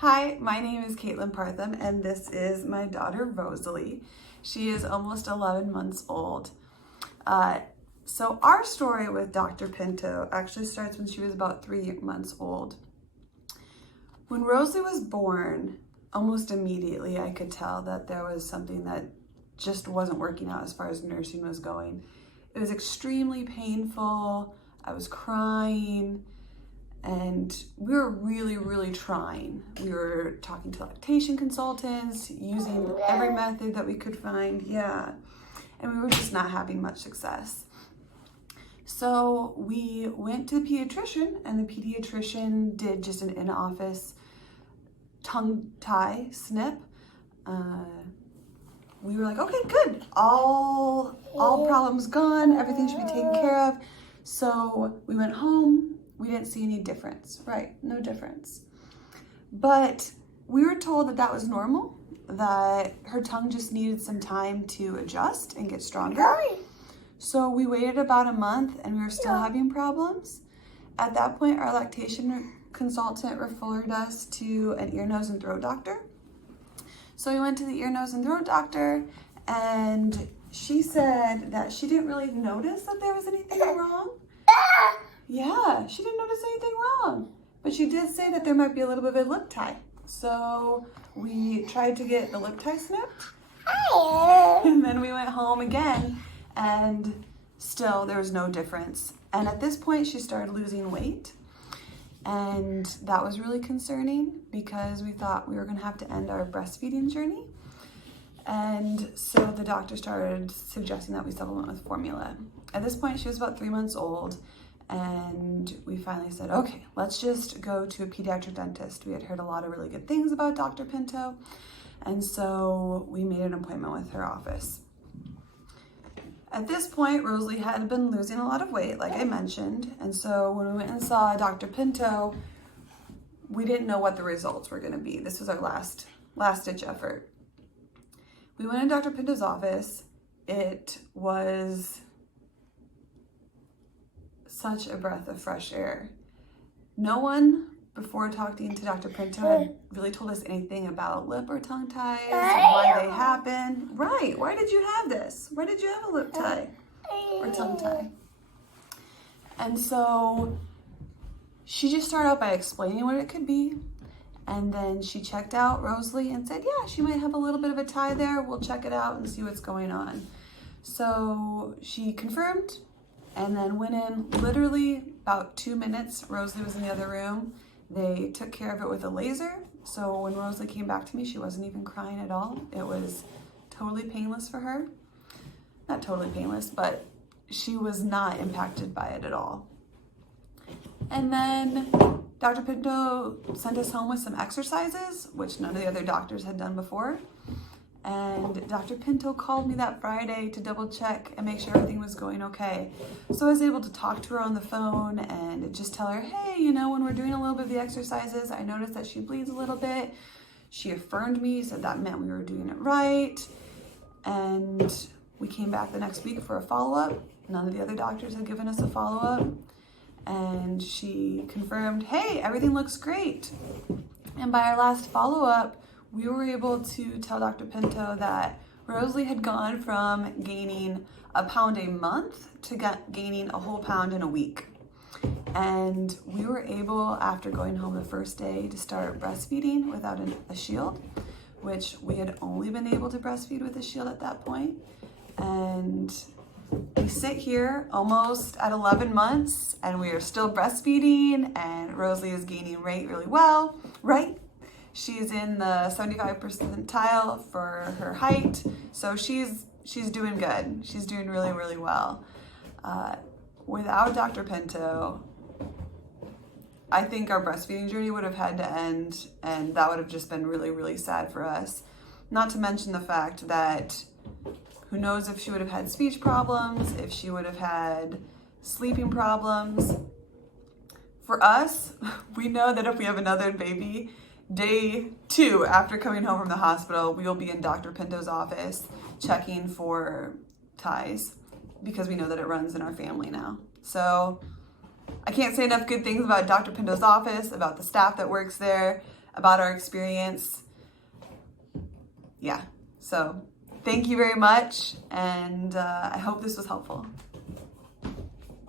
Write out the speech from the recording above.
Hi, my name is Caitlin Partham, and this is my daughter Rosalie. She is almost 11 months old. So our story with Dr. Pinto actually starts when she was about 3 months old. When Rosalie was born, almost immediately I could tell that there was something that just wasn't working out as far as nursing was going. It was extremely painful. I was crying. And we were really trying. We were talking to lactation consultants, using every method that we could find, and we were just not having much success. So we went to the pediatrician, and the pediatrician did just an in-office tongue tie snip. We were like, okay, good. All problems gone. Everything should be taken care of. So we went home. We didn't see any difference, right? No difference. But we were told that that was normal, that her tongue just needed some time to adjust and get stronger. So we waited about a month and we were still having problems. At that point, our lactation consultant referred us to an ear, nose, and throat doctor. So we went to the ear, nose, and throat doctor, and she said that she didn't really notice that there was anything wrong. Yeah, she didn't notice anything wrong, but she did say that there might be a little bit of a lip tie. So we tried to get the lip tie snipped, and then we went home again, and still there was no difference. And at this point, she started losing weight, and that was really concerning because we thought we were going to have to end our breastfeeding journey. And so the doctor started suggesting that we supplement with formula. At this point, she was about 3 months old. And we finally said, okay, let's just go to a pediatric dentist. We had heard a lot of really good things about Dr. Pinto. And so we made an appointment with her office. At this point, Rosalie had been losing a lot of weight, like I mentioned. And so when we went and saw Dr. Pinto, we didn't know what the results were going to be. This was our last ditch effort. We went in Dr. Pinto's office. It was such a breath of fresh air. No one before talking to Dr. Pinto had really told us anything about lip or tongue ties, why they happen. Right, why did you have this? Why did you have a lip tie or tongue tie? And so she just started out by explaining what it could be. And then she checked out Rosalie and said, yeah, she might have a little bit of a tie there. We'll check it out and see what's going on. So she confirmed and then went in literally about 2 minutes. Rosalie was in the other room. They took care of it with a laser. So when Rosalie came back to me, she wasn't even crying at all. It was totally painless for her. Not totally painless, but she was not impacted by it at all. And then Dr. Pinto sent us home with some exercises, which none of the other doctors had done before. And Dr. Pinto called me that Friday to double check and make sure everything was going okay. So I was able to talk to her on the phone and just tell her, hey, when we're doing a little bit of the exercises, I noticed that she bleeds a little bit. She affirmed me, said that meant we were doing it right. And we came back the next week for a follow-up. None of the other doctors had given us a follow-up. And she confirmed, hey, everything looks great. And by our last follow-up, we were able to tell Dr. Pinto that Rosalie had gone from gaining a pound a month to gaining a whole pound in a week. And we were able, after going home the first day, to start breastfeeding without a shield, which we had only been able to breastfeed with a shield at that point. And we sit here almost at 11 months and we are still breastfeeding, and Rosalie is gaining weight really well, right? She's in the 75th percentile for her height, so she's doing good. She's doing really well. Without Dr. Pinto, I think our breastfeeding journey would have had to end, and that would have just been really sad for us. Not to mention the fact that who knows if she would have had speech problems, if she would have had sleeping problems. For us, we know that if we have another baby, day 2 after coming home from the hospital, we will be in Dr. Pinto's office checking for ties because we know that it runs in our family now. So I can't say enough good things about Dr. Pinto's office, about the staff that works there, about our experience. Yeah, so thank you very much, and I hope this was helpful.